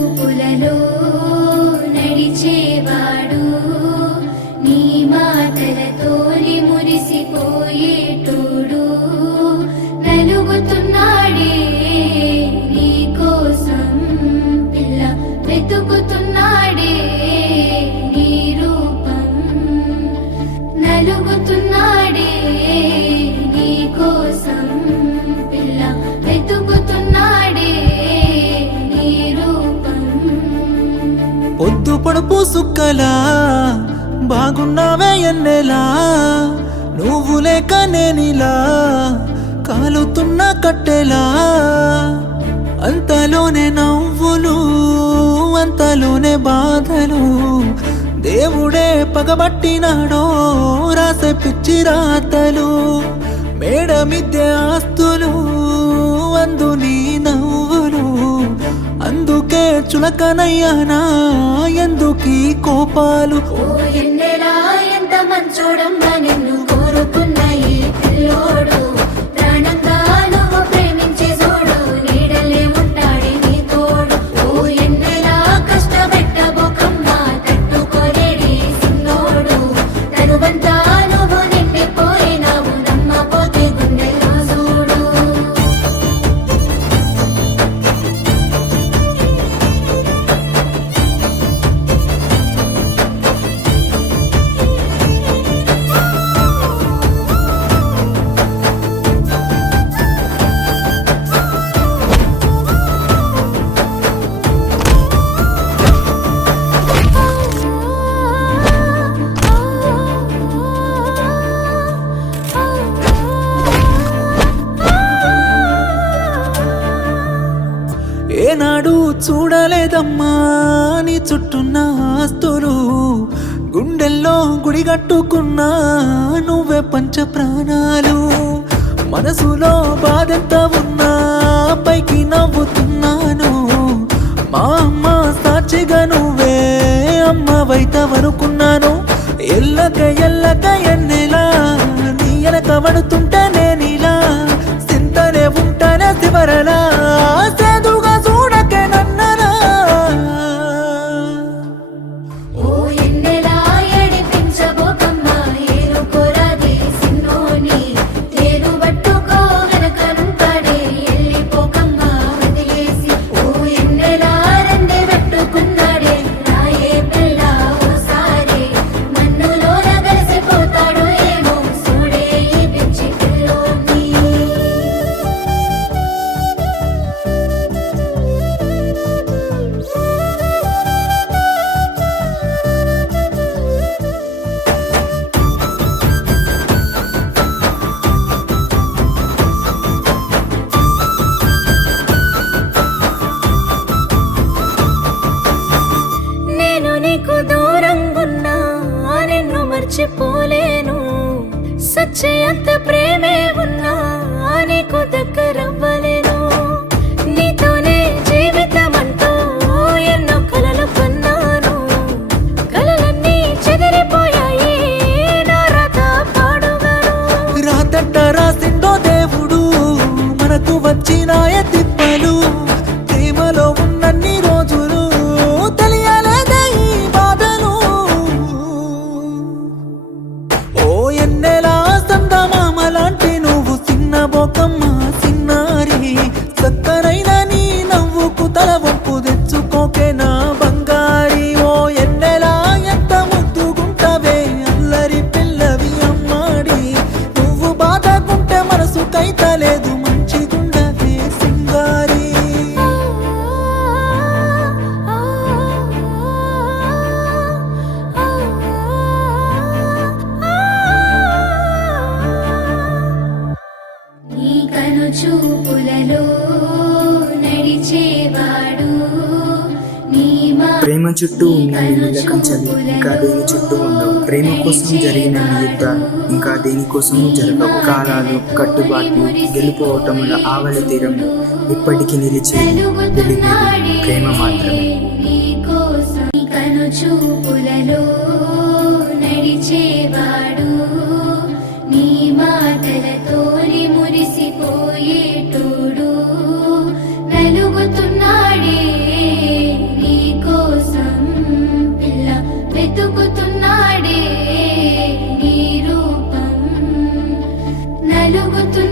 చూపులలో నడిచేవాడు నీ మాటలతోని మురిసిపోయేటోడు నలుగుతున్నాడే నీ కోసం పిల్ల వెతుకుతున్నాడే నీ రూపం నలుగుతున్నాడే నీ కోసం పిల్ల వెతుకుతున్నాడే నీ రూపం పొద్దు పొడుపు సుక్కలా బాగున్నావే ఎన్నెలా నువ్వు లేక నేనిలా కాలుతున్న కట్టెలా అంతలోనే నవ్వులు అంతలోనే బాధలు దేవుడే పగబట్టినాడో రాసే పిచ్చి రాతలు మేడ మిద్దె ఆస్తులు అందు నీ నవ్వులు అందుకే చులకనయ్యానా ఎందుకీ కోపాలు ఓ ఎన్నెలా ఎంత మంచోడమ్మా నిన్ను కోరుకున్న ఈ పిల్లోడు ప్రాణంగా నువ్వు ప్రేమించే చూడు నీడలే ఉంటాడే నీ తోడు ఓ ఎన్నెలా కష్టపెట్టబోకమ్మా తట్టుకోలేడి సిన్నోడు తనువంతా నువ్వు నిండిపోయినావు నమ్మపోతే గుండెల్లో చూడు ఏనాడు చూడలేదమ్మా నీ చుట్టున్న ఆస్తులు గుండెల్లో గుడిగట్టుకున్నా నువ్వే పంచ ప్రాణాలు మనసులో బాధెంత ఉన్నా పైకి నవ్వుతున్నాను మా అమ్మ సాక్షిగా నువ్వే అమ్మవైతవనుకున్నాను ఎల్లక ఎన్నెలా నీ వెనక పడుతుంటే నేనిలా సింతనే ఉంటానే శివరలా సేదుగా చూడకే నన్నరా ఓ ఎన్నెలా ఏడిపించబోకమ్మా ఏలుకోరాది సిన్నోని తేరు పట్టుకో వెనకనుంటాడే ఎల్లిపోకమ్మా వదిలేసి ఓ ఎన్నెలా రెండే పెట్టుకున్నాడే రాయే పిల్ల ఓసారి మన్నులోన కలిసిపోతాడు ఏమో చూడే ఈ పిచ్చి పిల్లోని నేను నీకు దూరంగున్నా నిన్ను మర్చిపోలేను సచ్చయంత ప్రేమే ఉన్నా నీకు దగ్గరవ్వలేను నీతోనే జీవితం అంటూ ఎన్నో కలలు కన్నాను కలలన్నీ చెదిరిపోయాయి నా రాత పాడుగాను రాతట్ట రాసిండో దేవుడు మనకు వచ్చినాయ తిప్పలు ప్రేమలో ఉన్నన్ని రోజులు తెలియలేదే ఈ బాధలు ఓ ఎన్నెలా సందమామలాంటి నువ్వు చిన్న బొకమ్మ చిన్నారి చక్కనైన నీ నవ్వుకు తల వంపు తెచ్చుకోకే నా బంగారి ఓ ఎన్నెలా ఎంత ముద్దుగుంటవే అల్లరి పిల్లవి అమ్మాడి నువ్వు బాధకుంటే మనసు కైతలేదు మంచిగుండవే సింగారి నీ కను చూపులలో నడిచేవాడు నీ ప్రేమ చుట్టూ ఉన్న నీళ్ళ కంచెలు ఇంకా దేని చుట్టూ ఉండవు. ప్రేమ కోసం జరిగిన యుద్ధాలు ఇంకా దేనికోసము జరగవు. కాలాలు కట్టుబాట్లు గెలుపోవటముల ఆవలి తీరం ఇప్పటికీ నిలిచేది వెలిగేది ప్రేమ మాత్రమే. నీ కోసం నీ కను చూపులలో నడిచేవాడు నీ మాటలతోని మురిసిపోయేటోడు నలుగుతున్నాడే వెలుగుతున్న